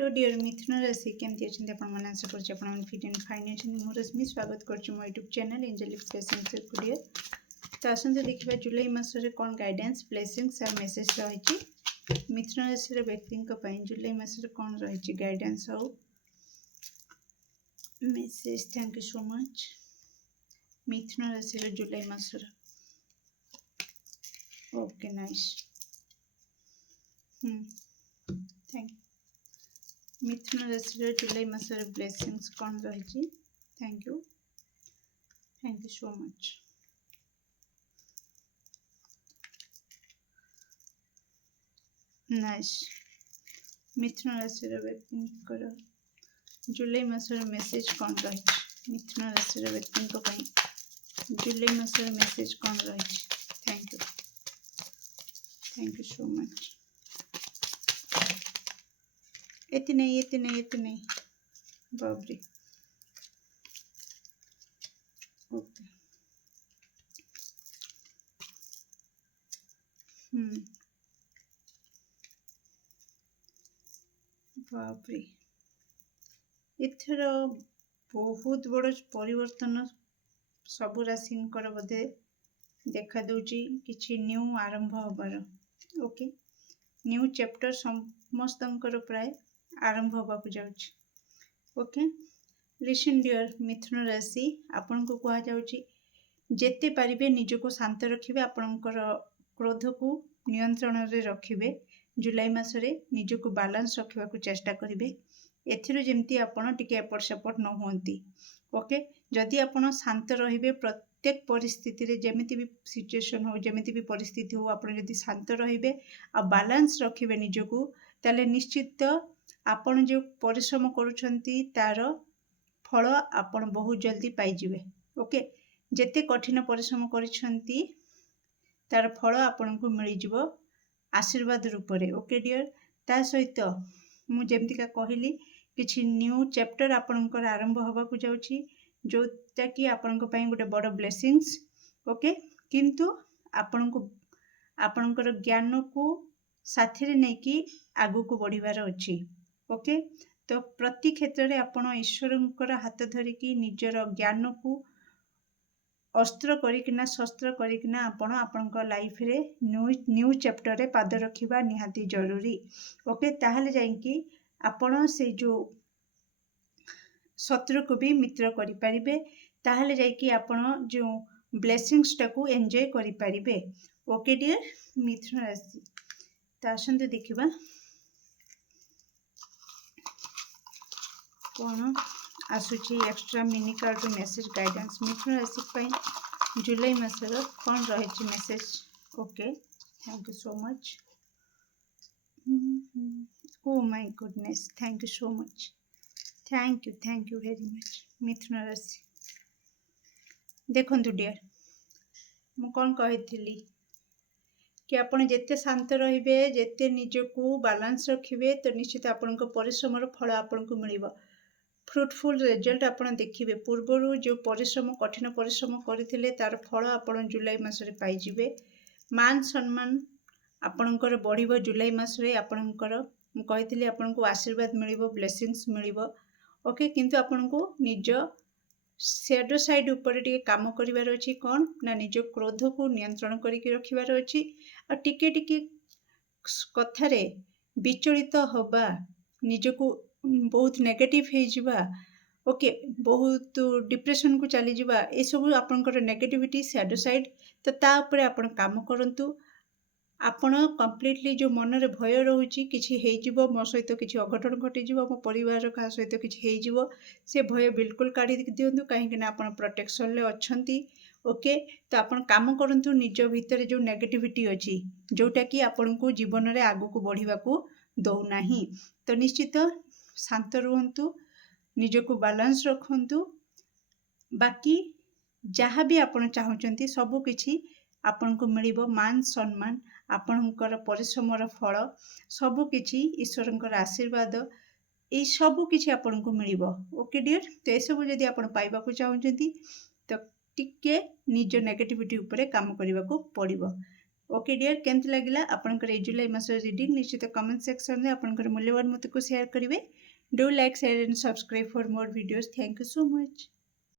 Hello dear मिथुन राशि केमती अच्छे आपने आशा कर फिट एंड फाइन अच्छे मु रश्मि स्वागत कर मो YouTube channel Angelic Blessings dear. तो आसते देखा जुलाई मासरे कौन गाइडेंस ब्लेसिंग्स और मेसेज रही मिथुन राशि व्यक्ति जुलाई मासरे कौन रही गाइडेंस और message. Thank you so much. मिथुन राशि जुलाई मासर ओके नाइस। Thank you. मिथुन राशि जुलाई मासर ब्लेसिंग्स कौन रही। Thank you so much. Nice. मिथुन राशि व्यक्ति जुलाई मासर मेसेज कौन रही। मिथुन राशि व्यक्ति जुलाई मासर मेसेज कौन रही। Thank you so much. एति नहीं बाबरे ओके। बाबरे एथर बहुत बड़ परिवर्तन सबु राशि बोधे देखा दूची किछि न्यू आरंभ हबार। ओके न्यू चैप्टर समस्त प्राय आरंभ होगा जाउची। ओके लिसन डियर मिथुन राशि आपन को कहा जाउची जेते पारिबे निजको शांत रखिबे आपनकर क्रोध को नियंत्रण रे रखिबे। जुलाई मासरे निजको बैलेंस रखिबा को चेष्टा करिवे एथिरो जेमती आपण टिके एपट सेपट न होंती। ओके जदि आपण शांत रहिबे प्रत्येक परिस्थिति रे जेमिति भी सिचुएशन हो जेमिति भी परिस्थिति हो आपण जदि शांत रहिबे आ बैलेंस रखिबे निजको ताले निश्चित आपण जो परिश्रम करूछंती तार फल आपण बहुत जल्दी पाई जिवे। ओके जेते कठिन परिश्रम करिछंती तार फल आपण को मिली जिवो आशीर्वाद रूप रे। ओके डियर ता सहित मु जेमतिका कहली किछि न्यू चैप्टर आपणकर आरंभ होगा को जाउची जोटा कि आपणक पई गोटे बड़ ब्लेसिंग्स। ओके किंतु आपणकर ज्ञान को साथी रे नै कि आगु को बढ़िबार अछि। ओके तो प्रति क्षेत्र रे आपण ईश्वरंकर हाथ धरि कि निजर ज्ञान को अस्त्र करिकिना शस्त्र करिकिना आपण आपणकर लाइफ रे न्यू चैप्टर रे पाद रखिबा निहाती जरूरी। ओके ताहले जाई कि आपण से जो शत्रु को भी मित्र करि परिबे ताहले जाई कि आपण जो ब्लेसिंग्स टाकू एन्जॉय करि परिबे। ओके डियर मिथुन राशि तासंते देखिबा कौन आसुची extra mini card message guidance मिथुन राशि पई जुलाई मासर कौन रही मेसेज। Okay thank you so much. Oh my goodness thank you so much. Thank you very much. मिथुन राशि देखंतु डियर मु कौन कही कि आपण जेते शांत रहिबे जेते निजको बैलेंस रखिबे तो निश्चित आपनको परिश्रम फल आपनको मिलिबो फ्रुटफुल रिजल्ट आपण देखिबे। पूर्वरु जो परिश्रम कठिन परिश्रम करथिले तार फल आपण जुलाई मासरे पाई जिवे। मान सम्मान आपणकर बढ़िबो जुलाई मासरे आपणकर मु कहिथिले आपनको आशीर्वाद मिलिबो ब्लेसिंग्स मिलिबो। ओके किंतु आपनको निज शेडो साइड ऊपर टिके काम करिवार अछि कोन ना निज क्रोध को नियंत्रण करिके रखिवार अछि आ टिके टिके कथारे विचलित होबा निजको बहुत नेगेटिव हे जिबा। ओके बहुत डिप्रेशन को चली जिबा ए सब आपनकर नेगेटिविटी शैडो साइड तो ता ऊपर आपण काम करंतु। आपण कंप्लीटली जो मन रे भय रहउची किछि हे जिवो मो सहित किछि अघटन घटी जिवो मो परिवार का सहित किछि हे जिवो से भय बिल्कुल काढी दियंतु काहे कि ना आपण प्रोटेक्शन ले अछंती। ओके तो आपण काम करंतु निज भीतर जो नेगेटिविटी अछि जोटा कि आपण को जीवन रे आगु को बढ़िबा को दउ नाही। तो निश्चित शांत रुहंतु निजको बैलेंस रखंतु बाकी जहाँ भी आपण चाहुचंती सब किछि आपण को मिलिबो मान सम्मान आपणकर परिश्रमर फल सब किछि ईश्वरंकर आशीर्वाद ए सब किछि आपण को मिलिबो। ओके डियर तो ए सब जदि आपण पाइबा को चाहुचंती तो टिके निज नेगेटिविटी ऊपर काम करबा को पड़िबो। ओके डियर केमती लगिला आपनकर ए जुलाई मास रीडिंग निश्चित कमेंट सेक्शन में आपनकर मूल्यवान मत को शेयर करेंगे। Do like share and subscribe for more videos. Thank you so much.